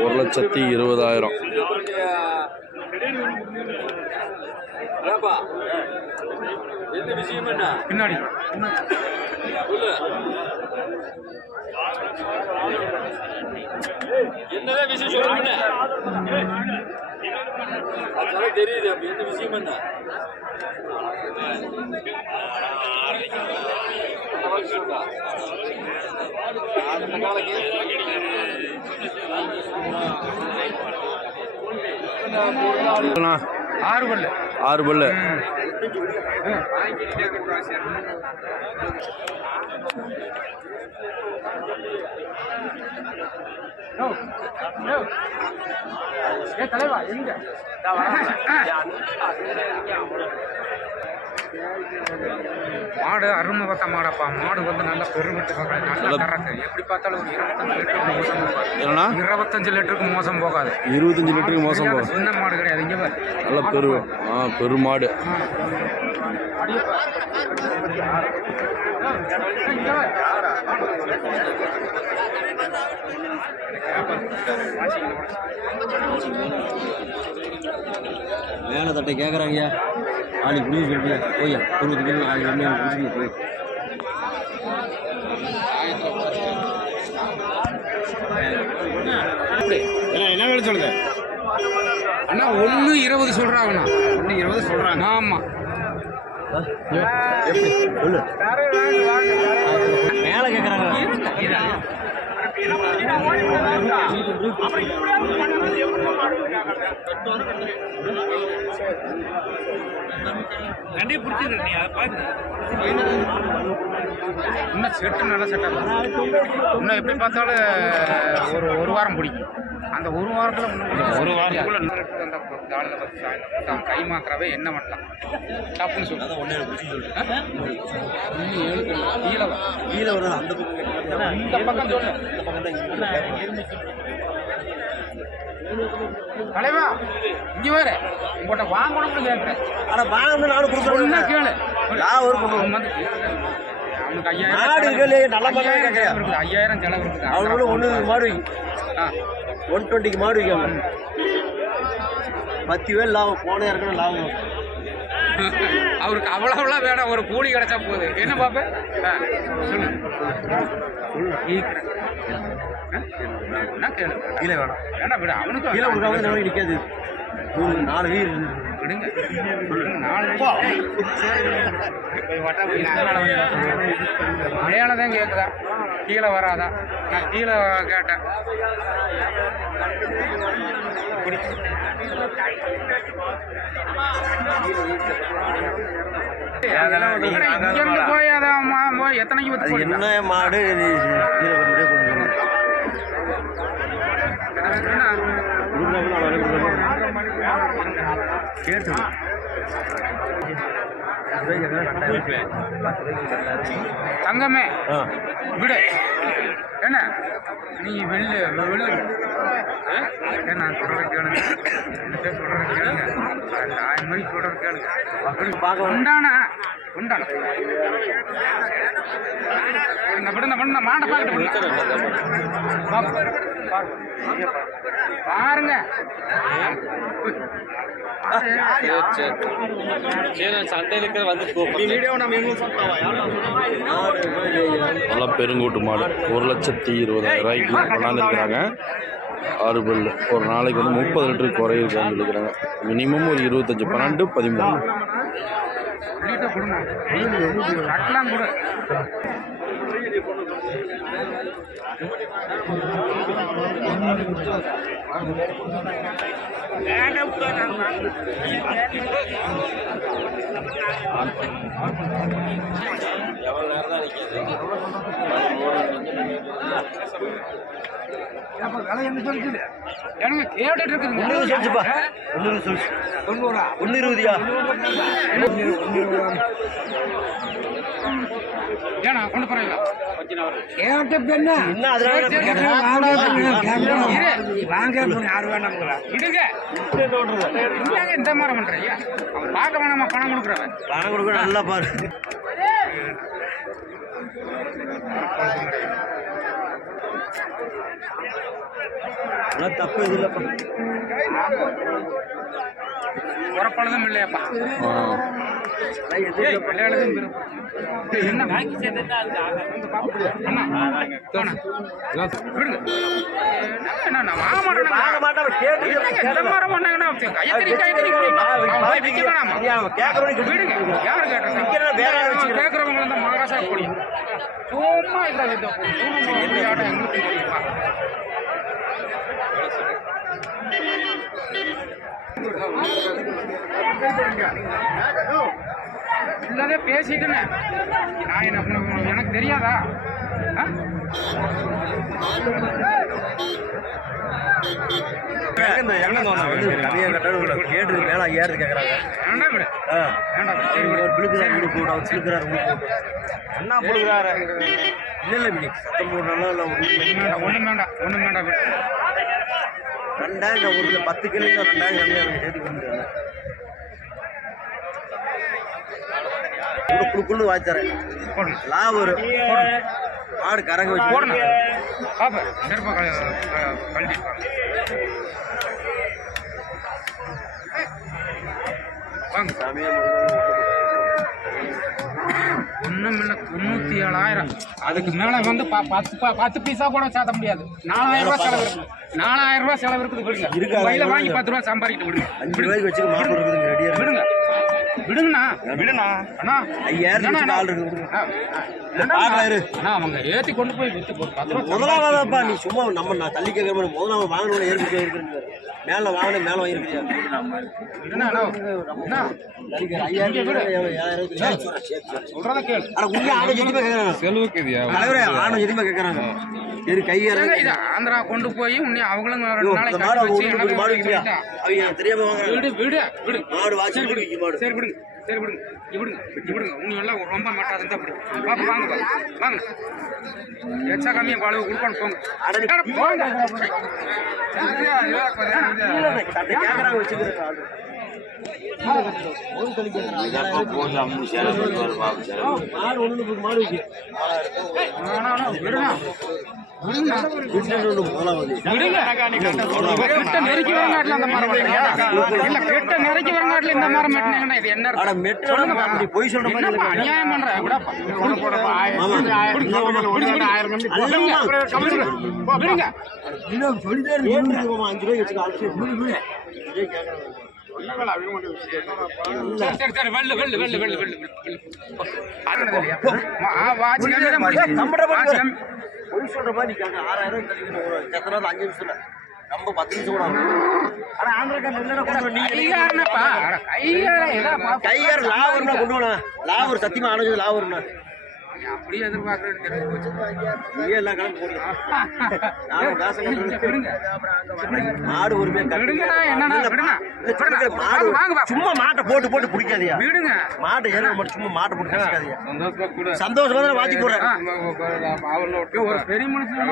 ஒரு லட்சத்தி இருபதாயிரம். எந்த விஷயம் என்ன? பின்னாடி. சொல்லு என்னதான் விஷயம் சொல்லுங்க அதனால தெரியுது அப்ப எந்த விஷயம் என்ன சொல்றா அந்த நாளைக்கு அண்ணா, ஆறு பல்லு. ஆறு பல்லு. தலைவா எங்க மாடு அருமை பார்த்த மாடப்பா. மாடு வந்து நல்லா பெருவிட்டு நல்லா தரக்கு எப்படி பார்த்தாலும் ஒரு இருபத்தஞ்சு லிட்டருக்கு மோசம் போகாது. இருபத்தஞ்சு லிட்டருக்கு மோசம் போகாது. இருபத்தஞ்சு லிட்டருக்கு மோசம் போகும் சின்ன மாடு கிடையாது. இங்க நல்ல பெரு ஆ பெருமாடு. மேலே தட்டை கேட்குறாங்க நாளைக்கு புரிய சொல்லிட்டு போய்யா இருபது கிலோ நாளைக்கு வந்து புரிஞ்சு போய் என்ன வேலை சொல்லுங்க அண்ணா ஒன்று இருபது சொல்கிறாங்கண்ணா ஒன்று இருபது சொல்கிறாங்க ஆமாம் சொல்லு. மேலே கேட்குறாங்க நன்றி பிடிச்சிருக்கேன் நீ அதை பாருங்க இன்னும் செட்டு நல்லா செட் இன்னும் எப்படி பார்த்தாலும் ஒரு வாரம் பிடிக்கும் அந்த ஒரு வாரத்தில் ஒரு வாரத்துக்குள்ள அந்த தாளில் வச்சு சாயந்தரம் கை மாத்திராவே என்ன பண்ணலாம்? தப்புன்னு சொல்லி. ஒன்றே சொல்லிட்டு. கீழே வா. கீழே வரும் அந்த பக்கம் இந்த பக்கம் சொல்லு. இந்த பக்கம் தான் தலைவா இங்க வேற. உங்கள்கிட்ட வாங்கணும்னு கேட்குறேன் ஆனால் வாங்க நானும் கொடுக்குறேன் கேளு. நான் ஒரு. அவனுக்கு ஐயாயிரம் மாடு கேளு, நல்ல மாடு ஐயாயிரம் இருக்குது. ஐயாயிரம் செலவு இருக்குது. அவனோட ஒன்று மாடு ஆ. ஒன் டுவெண்ட்டிக்கு மாடு வைக்காம பத்து வேல் லாபம் போன இருக்கணும் லாபம். அவருக்கு அவ்வளவுலாம் வேணாம். ஒரு கூலி கிடைச்சா போகுது என்ன பாப்ப? ஆ, சொல்லு. கேளு? கீழே வேணாம். வேண்டாம் விடு. அவனுக்கும் நிற்காது நாலு வீர் விடுங்க. நாலு தான் கேட்குதா கீழே வராதா? நான் கீழே கேட்டேன். அதெல்லாம் போய் அதான் எத்தனைக்கு என்ன மாடு? தங்கமே விடு. என்ன? நீ ஆ? ஏன் நான் சொல்றது கேளுங்க. என்ன சொல்றது கேளுங்க. நான் மாதிரி சொல்றது கேளுங்க. அப்படி பார்க்க உண்டான உண்டான. விடுங்க விடுங்க விடுங்க. மாண்டை பார்க்கிட்டு விடுங்க. சண்டையில் வந்து. நல்லா பெருங்கூட்டு மாடு. ஒரு லட்சத்தி இருபதாயிரம் ரூபாய்க்கு கொண்டாந்துருக்கிறாங்க. ஆறு பல்லு. ஒரு நாளைக்கு வந்து முப்பது லிட்டருக்கு குறையிருக்கான்னு சொல்லிக்கிறாங்க. மினிமம் ஒரு இருபத்தஞ்சி பன்னெண்டு பதிமூணு. கொடு. எனக்கு கேட்டுட்டு ஒன்று சொல்லிச்சுப்பா இருக்குதுங்க இருபதியா ஏன்னா கொண்டு போறீங்களா? இந்த மாதிரி பண்றீங்க அவன் பார்க்க வேணாமா பணம் கொடுக்குறவன். பணம் கொடுக்க நல்லா பாரு. தப்பு இது இல்லைப்பா. இல்லையாப்பா. என்ன வாங்கி சேர்த்தா வந்து மகாராஷ்டிரா சும்மா இல்ல இந்த எங்களுக்கு இல்லாதே பேசிக்கினேன் நான் என்ன எனக்கு தெரியாதா? கேட்டு மேல ஐயாயிரம் கேட்கறாங்க அண்ணா பிள்ளைக்கிறாரு இல்ல இல்ல சத்தம் போடுறாலும் இல்லை. வேண்டாம் ஒண்ணும் வேண்டாம் ஒண்ணும் வேண்டாம் ரெண்டாயிரம் ஒரு பத்து கிலோ ரெண்டாயிரம் கம்மியா இருக்கு சேர்த்து கொடுத்துருக்காங்க குழு குழு வாங்கி தரேன். போடணும் லாபம் வரும் மாடு கரங்க வச்சு போடணும் வாங்க சாமியா ஒன்றும் இல்லை தொண்ணூற்றி ஏழாயிரம். அதுக்கு மேலே வந்து பத்து பத்து பைசா கூட சாத்த முடியாது. நாலாயிரம் ரூபாய் செலவு. நாலாயிரம் ரூபாய் செலவு இருக்குது விடுங்க? கையில் வாங்கி பத்து ரூபா சம்பாதிக்கிட்டு விடுங்க. அஞ்சு ரூபாய்க்கு வச்சுக்க மாடு இருக்குது ரெடியா இருக்கு. விடுங்க. விடுங்கண்ணா. விடுண்ணா அண்ணா. ஐயாயிரம் ஆள் இருக்கு. அவங்க ஏற்றி கொண்டு போய் விற்று போடு பத்து ரூபா முதலாவதாப்பா நீ சும்மா நம்ம நான் தள்ளி கேட்கற மாதிரி முதலாவது வாங்கணும் ஏற்கனவே இருக்கிறது மேல வாங்கின மேல வாங்கிருக்கியா விடுண்ணா, அண்ணா. அண்ணா, சொல்றத கேளு. என்னங்க இது? ஆந்திரா கொண்டு போய் உன்னை அவங்களும் ரெண்டு நாளைக்கு கட்டி வச்சு எனக்கு சொல்லிட்டா. விடு விடு விடு. சரி விடுங்க சரி விடுங்க விடுங்க விடுங்க இங்க விடுங்க உங்க எல்லாம் ரொம்ப மாட்டாது இருந்தா விடுங்க பாப்பா வாங்க வாங்க வாங்க எச்சா கம்மியா பழகு கொடுப்பான்னு போங்க போங்க விடுங்க விடுங்க விடுங்க கிட்ட நெருக்கி வரங்காட்டில் அந்த மரம். இல்ல கிட்ட நெருக்கி வரங்காட்டில் இந்த மரம் வெட்டினீங்கன்னா இது என்ன பொய் சொல்ற. அநியாயம் பண்ற. விடுங்க. சொல்லிட்டே இருக்கு அஞ்சு ரூபாய் ஆனது. பொய் சொல்ற மாதிரி ஆறாயிரம் நாள் அஞ்சு நிமிஷத்துல. நம்ம பத்து நிமிஷம் கூட. ஆனா ஆந்திரக்காரன் இல்லைன்னா கொண்டு வர நீ கையாறு ஏதா கையார் லாபம்னா கொண்டு வாண்ணா லாபம் சத்தியமா அணைஞ்சது லாபம்னா நீ அப்படியே எதிர்பார்க்கறேன்னு தெரிஞ்சு. மாடு சும்மா விடுங்க. மாடு வாங்க, வாங்க, வா. சும்மா மாட்டை போட்டு போட்டு பிடிக்காதியா விடுங்க மாட்டை ஏற மட்டும் சும்மா மாட்டை போட்டு பிடிக்காதியா சந்தோஷமா தான் ஒரு பெரிய மனுஷன்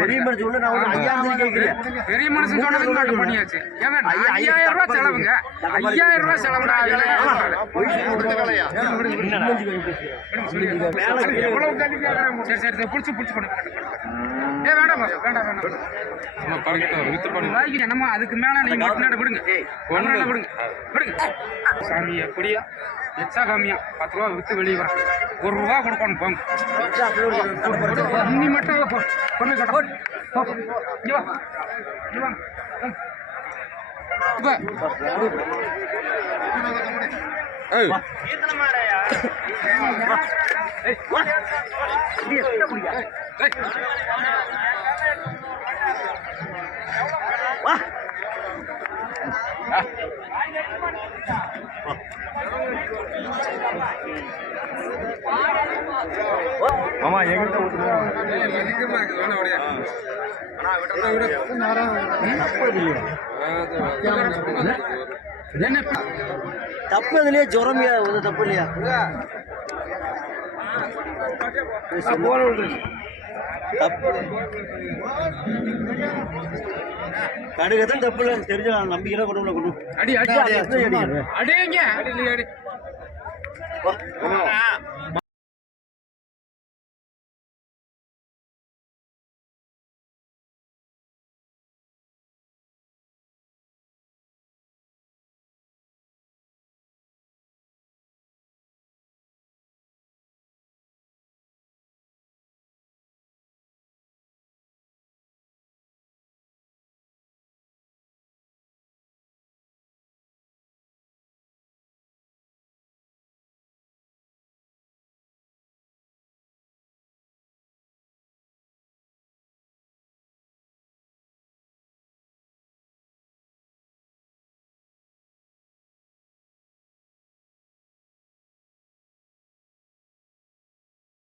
பெரிய நான் ஒண்ணு ஐயாயிரம் கேட்கிறேன் பெரிய மனுஷன் சொன்னதுக்கு நாங்க பண்ணியாச்சு ஏங்க நான் ஐயா, ஐயா, ஐயாயிரம் ரூபாய் செலவுங்க. ஐயாயிரம் ரூபாய் செலவுடா? சரி சரி சரி புடிச்சு புடிச்சு பண்ணு ஏ வேண்டாம் வேண்டாம் வேண்டாம் என்னமோ அதுக்கு மேல நீங்க முன்னாடி விடுங்க. விடுங்க. விடுங்க. சாமி எப்படியா? எச்சா காமியா பத்து ரூபா வித்து வெளியே வர ஒரு ரூபா கொடுக்கணும் போங்க. இன்னி மட்டும் போ. பொண்ணு கட்ட போ. மாமா எங்கிட்ட தப்பு அதுலயே ஜுரமியா ஒன்றும் தப்பு இல்லையா? தப்பு கடுகத்தான் தப்பு இல்லை தெரிஞ்ச நம்பிக்கையில கொண்டு உள்ள கொண்டு அடி அடி அடி அடிங்க அடி அடி